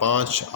5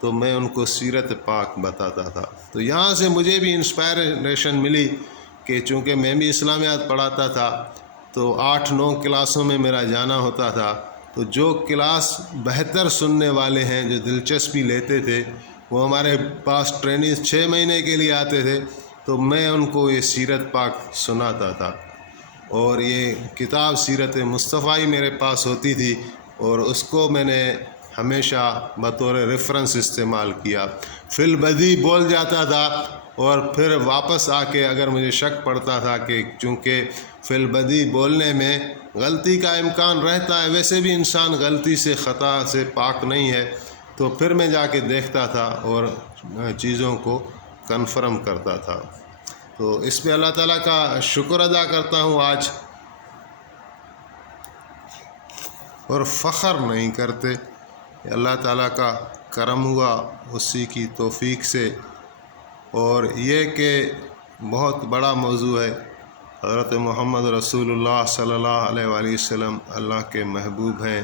تو میں ان کو سیرت پاک بتاتا تھا۔ تو یہاں سے مجھے بھی انسپائریشن ملی کہ چونکہ میں بھی اسلامیات پڑھاتا تھا تو 8-9 کلاسوں میں میرا جانا ہوتا تھا، تو جو کلاس بہتر سننے والے ہیں، جو دلچسپی لیتے تھے، وہ ہمارے پاس ٹریننگ 6 مہینے کے لیے آتے تھے، تو میں ان کو یہ سیرت پاک سناتا تھا، اور یہ کتاب سیرت مصطفیٰ ہی میرے پاس ہوتی تھی، اور اس کو میں نے ہمیشہ بطور ریفرنس استعمال کیا۔ فی البدی بول جاتا تھا، اور پھر واپس آ کے اگر مجھے شک پڑتا تھا کہ چونکہ فی البدی بولنے میں غلطی کا امکان رہتا ہے، ویسے بھی انسان غلطی سے خطا سے پاک نہیں ہے، تو پھر میں جا کے دیکھتا تھا اور چیزوں کو کنفرم کرتا تھا۔ تو اس پہ اللہ تعالیٰ کا شکر ادا کرتا ہوں آج، اور فخر نہیں کرتے، اللہ تعالیٰ کا کرم ہوا اسی کی توفیق سے۔ اور یہ کہ بہت بڑا موضوع ہے، حضرت محمد رسول اللہ صلی اللہ علیہ وآلہ وسلم اللہ کے محبوب ہیں،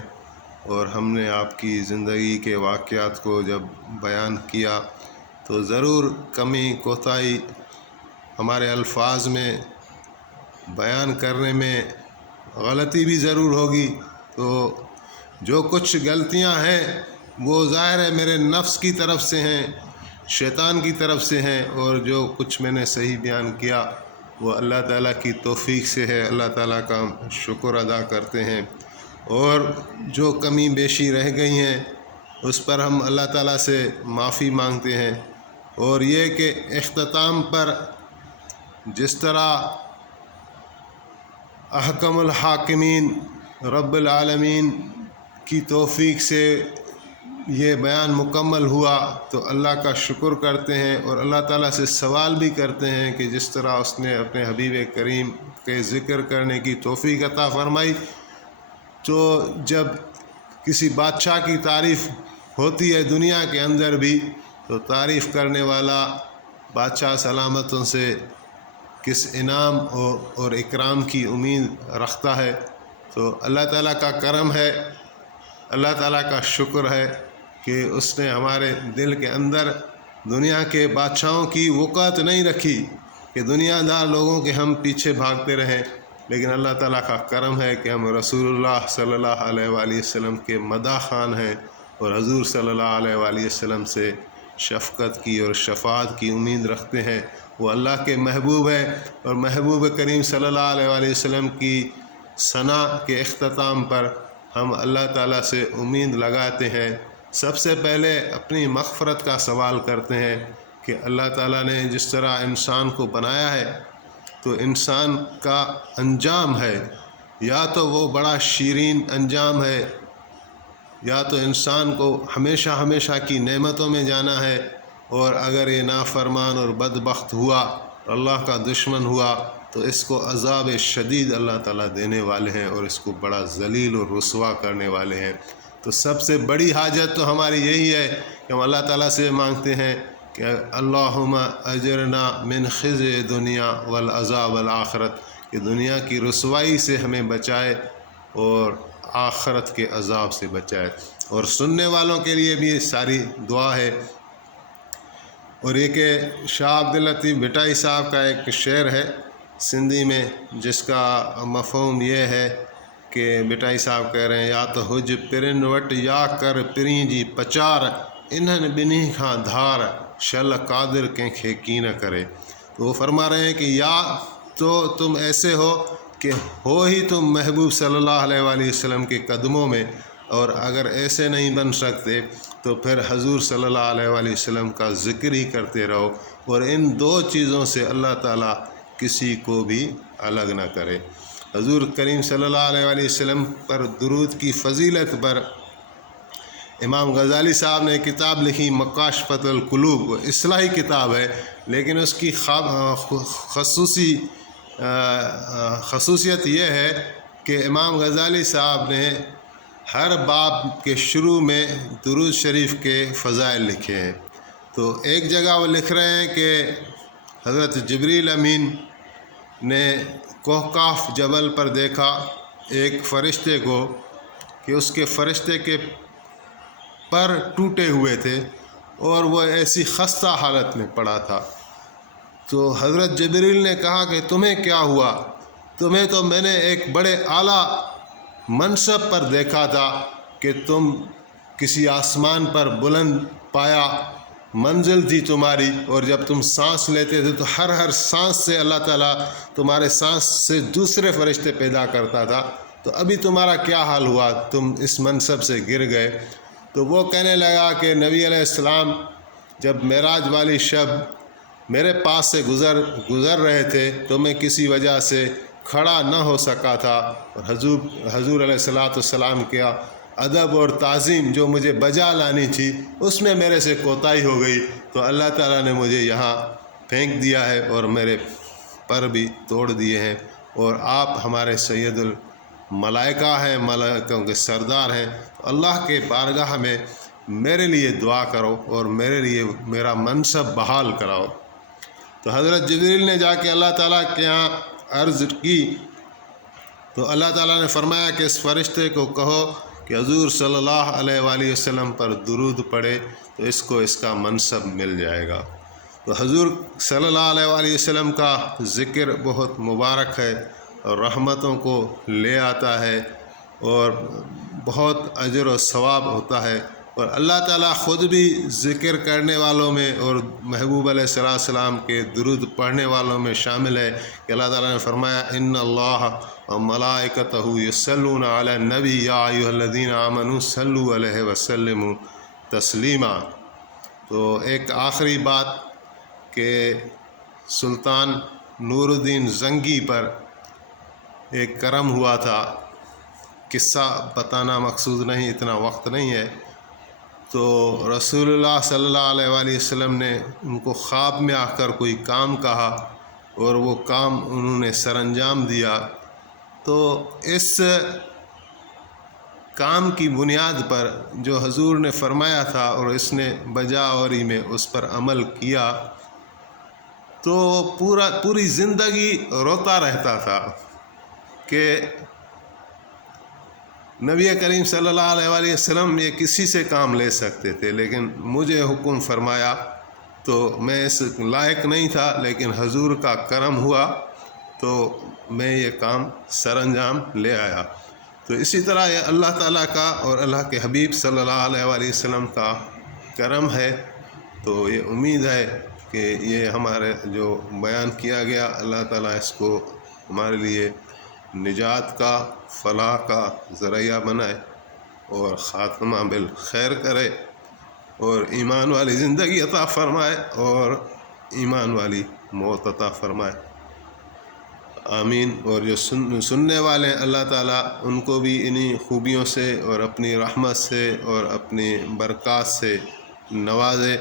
اور ہم نے آپ کی زندگی کے واقعات کو جب بیان کیا تو ضرور کمی کوتاہی ہمارے الفاظ میں بیان کرنے میں غلطی بھی ضرور ہوگی، تو جو کچھ غلطیاں ہیں وہ ظاہر ہے میرے نفس کی طرف سے ہیں، شیطان کی طرف سے ہیں، اور جو کچھ میں نے صحیح بیان کیا وہ اللہ تعالیٰ کی توفیق سے ہے۔ اللہ تعالیٰ کا شکر ادا کرتے ہیں، اور جو کمی بیشی رہ گئی ہیں اس پر ہم اللہ تعالیٰ سے معافی مانگتے ہیں۔ اور یہ کہ اختتام پر جس طرح احکم الحاکمین رب العالمین کی توفیق سے یہ بیان مکمل ہوا، تو اللہ کا شکر کرتے ہیں، اور اللہ تعالیٰ سے سوال بھی کرتے ہیں کہ جس طرح اس نے اپنے حبیب کریم کے ذکر کرنے کی توفیق عطا فرمائی، تو جب کسی بادشاہ کی تعریف ہوتی ہے دنیا کے اندر بھی، تو تعریف کرنے والا بادشاہ سلامتوں سے کس انعام اور اکرام کی امید رکھتا ہے۔ تو اللہ تعالیٰ کا کرم ہے، اللہ تعالیٰ کا شکر ہے کہ اس نے ہمارے دل کے اندر دنیا کے بادشاہوں کی وقعت نہیں رکھی کہ دنیا دار لوگوں کے ہم پیچھے بھاگتے رہیں، لیکن اللہ تعالیٰ کا کرم ہے کہ ہم رسول اللہ صلی اللہ علیہ وآلہ وسلم کے مداح خوان ہیں، اور حضور صلی اللہ علیہ وآلہ وسلم سے شفقت کی اور شفاعت کی امید رکھتے ہیں۔ وہ اللہ کے محبوب ہیں، اور محبوب کریم صلی اللہ علیہ وآلہ وسلم کی ثنا کے اختتام پر ہم اللہ تعالیٰ سے امید لگاتے ہیں۔ سب سے پہلے اپنی مغفرت کا سوال کرتے ہیں کہ اللہ تعالیٰ نے جس طرح انسان کو بنایا ہے، تو انسان کا انجام ہے، یا تو وہ بڑا شیرین انجام ہے، یا تو انسان کو ہمیشہ ہمیشہ کی نعمتوں میں جانا ہے، اور اگر یہ نافرمان اور بدبخت ہوا، اللہ کا دشمن ہوا، تو اس کو عذاب شدید اللہ تعالیٰ دینے والے ہیں، اور اس کو بڑا ذلیل اور رسوا کرنے والے ہیں۔ تو سب سے بڑی حاجت تو ہماری یہی ہے کہ ہم اللہ تعالیٰ سے مانگتے ہیں کہ اللہم اجرنا من خزي دنیا والعذاب الآخرت، کہ دنیا کی رسوائی سے ہمیں بچائے اور آخرت کے عذاب سے بچائے۔ اور سننے والوں کے لیے بھی ساری دعا ہے۔ اور یہ کہ شاہ عبداللطیف بھٹائی صاحب کا ایک شعر ہے سندھی میں، جس کا مفہوم یہ ہے کہ بھٹائی صاحب کہہ رہے ہیں، یا تو حج پرن وٹ یا کر پریں جی پچار، انہن بنی کھاں دھار شل قادر کنکھے کی نہ کرے۔ تو وہ فرما رہے ہیں کہ یا تو تم ایسے ہو کہ ہو ہی تم محبوب صلی اللہ علیہ وآلہ وسلم کے قدموں میں، اور اگر ایسے نہیں بن سکتے تو پھر حضور صلی اللہ علیہ وآلہ وسلم کا ذکر ہی کرتے رہو، اور ان دو چیزوں سے اللہ تعالیٰ کسی کو بھی الگ نہ کرے۔ حضور کریم صلی اللہ علیہ وآلہ وسلم پر درود کی فضیلت پر امام غزالی صاحب نے کتاب لکھی مکاشفۃ القلوب، وہ اصلاحی کتاب ہے، لیکن اس کی خصوصیت یہ ہے کہ امام غزالی صاحب نے ہر باب کے شروع میں درود شریف کے فضائل لکھے ہیں۔ تو ایک جگہ وہ لکھ رہے ہیں کہ حضرت جبریل امین نے کوہکاف جبل پر دیکھا ایک فرشتے کو کہ اس کے فرشتے کے پر ٹوٹے ہوئے تھے، اور وہ ایسی خستہ حالت میں پڑا تھا۔ تو حضرت جبریل نے کہا کہ تمہیں کیا ہوا؟ تمہیں تو میں نے ایک بڑے اعلیٰ منصب پر دیکھا تھا کہ تم کسی آسمان پر بلند پایا منزل تھی تمہاری، اور جب تم سانس لیتے تھے تو ہر سانس سے اللہ تعالیٰ تمہارے سانس سے دوسرے فرشتے پیدا کرتا تھا، تو ابھی تمہارا کیا حال ہوا؟ تم اس منصب سے گر گئے۔ تو وہ کہنے لگا کہ نبی علیہ السلام جب معراج والی شب میرے پاس سے گزر رہے تھے تو میں کسی وجہ سے کھڑا نہ ہو سکا تھا، اور حضور علیہ السلام کیا ادب اور تعظیم جو مجھے بجا لانی تھی اس میں میرے سے کوتاہی ہو گئی، تو اللہ تعالیٰ نے مجھے یہاں پھینک دیا ہے اور میرے پر بھی توڑ دیے ہیں، اور آپ ہمارے سید الملائکہ ہیں، ملائکوں کے سردار ہیں، اللہ کے بارگاہ میں میرے لیے دعا کرو اور میرے لیے میرا منصب بحال کراؤ۔ تو حضرت جبریل نے جا کے اللہ تعالیٰ کے یہاں عرض کی، تو اللہ تعالیٰ نے فرمایا کہ اس فرشتے کو کہو کہ حضور صلی اللہ علیہ وآلہ وسلم پر درود پڑھے تو اس کو اس کا منصب مل جائے گا۔ تو حضور صلی اللہ علیہ وآلہ وسلم کا ذکر بہت مبارک ہے اور رحمتوں کو لے آتا ہے اور بہت اجر و ثواب ہوتا ہے، اور اللہ تعالیٰ خود بھی ذکر کرنے والوں میں اور محبوب علیہ السلام کے درود پڑھنے والوں میں شامل ہے کہ اللہ تعالیٰ نے فرمایا ان اللہ وملائکتہ یصلون علی النبی یا ایھا الذین آمنوا صلوا علیہ وسلموا تسلیما۔ تو ایک آخری بات کہ سلطان نور الدین زنگی پر ایک کرم ہوا تھا، قصہ بتانا مقصود نہیں، اتنا وقت نہیں ہے۔ تو رسول اللہ صلی اللہ علیہ وآلہ وسلم نے ان کو خواب میں آ کر کوئی کام کہا اور وہ کام انہوں نے سر انجام دیا، تو اس کام کی بنیاد پر جو حضور نے فرمایا تھا اور اس نے بجا آوری میں اس پر عمل کیا، تو پوری زندگی روتا رہتا تھا کہ نبی کریم صلی اللہ علیہ وآلہ وسلم یہ کسی سے کام لے سکتے تھے لیکن مجھے حکم فرمایا تو میں اس لائق نہیں تھا، لیکن حضور کا کرم ہوا تو میں یہ کام سر انجام لے آیا۔ تو اسی طرح یہ اللہ تعالیٰ کا اور اللہ کے حبیب صلی اللہ علیہ وآلہ وسلم کا کرم ہے۔ تو یہ امید ہے کہ یہ ہمارے جو بیان کیا گیا اللہ تعالیٰ اس کو ہمارے لیے نجات کا، فلاح کا ذریعہ بنائے اور خاتمہ بالخیر کرے اور ایمان والی زندگی عطا فرمائے اور ایمان والی موت عطا فرمائے، آمین۔ اور جو سننے والے ہیں اللہ تعالیٰ ان کو بھی انہی خوبیوں سے اور اپنی رحمت سے اور اپنی برکات سے نوازے۔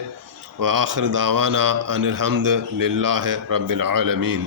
وآخر دعوانا ان الحمد للہ رب العالمین۔